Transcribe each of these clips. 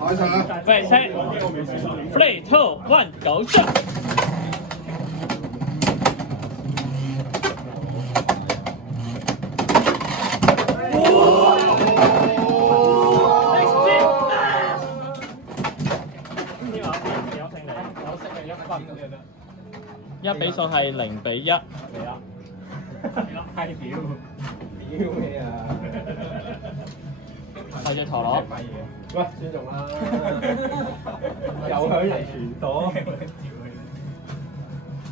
開場啦！Ready set three two one go shot！一比數係0-1。係屌咩啊！係隻陀螺。喂，尊重啦，又響嚟傳朵。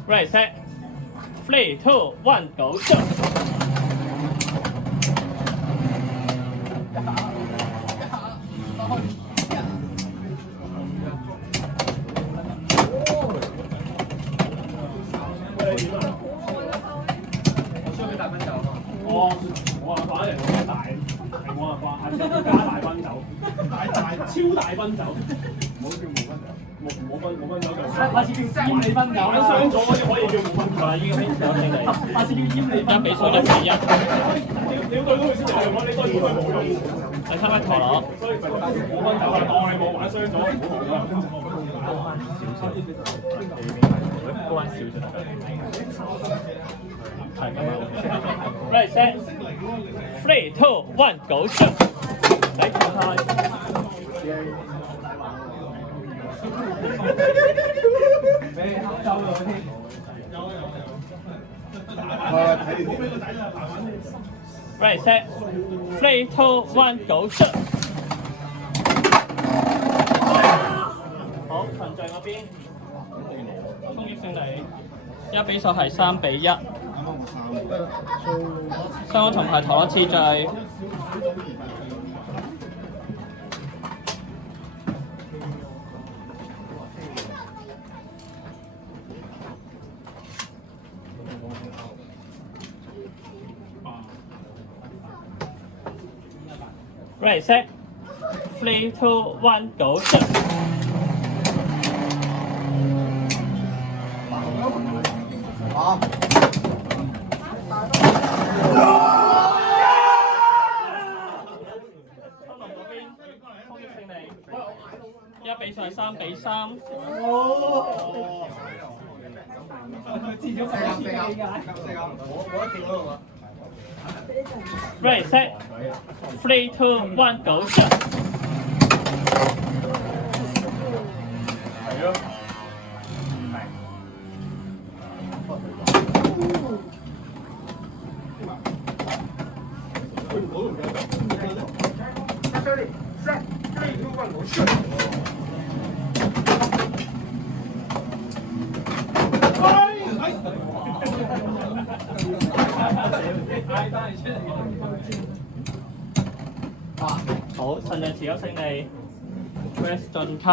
Ready set three two one go shot！我話反嚟冇大，係冇人話係加大奔走，超大奔走，唔好叫冇奔走，冇奔走就下次叫閹你奔走，玩傷咗嗰啲可以叫冇奔走，已經有勝利。下次叫閹你1比數1-1。你要對到佢先有用咯，你對到佢冇用。第三位陀螺。所以咪冇奔走，當你冇玩傷咗，唔好同啦。高玩少少。係咁啊 ！Ready set three two one go shot！嚟淘汰。俾你黑鳩咗添。Ready set three two one go shot！好，群聚嗰邊衝擊勝利，1比數係3-1。雙方銅牌陀螺次序。Ready set three two one go shot！好。1比數係3-3。Ready set three two one go shot！係咯。好，陳日持有勝利 ，West 晉級。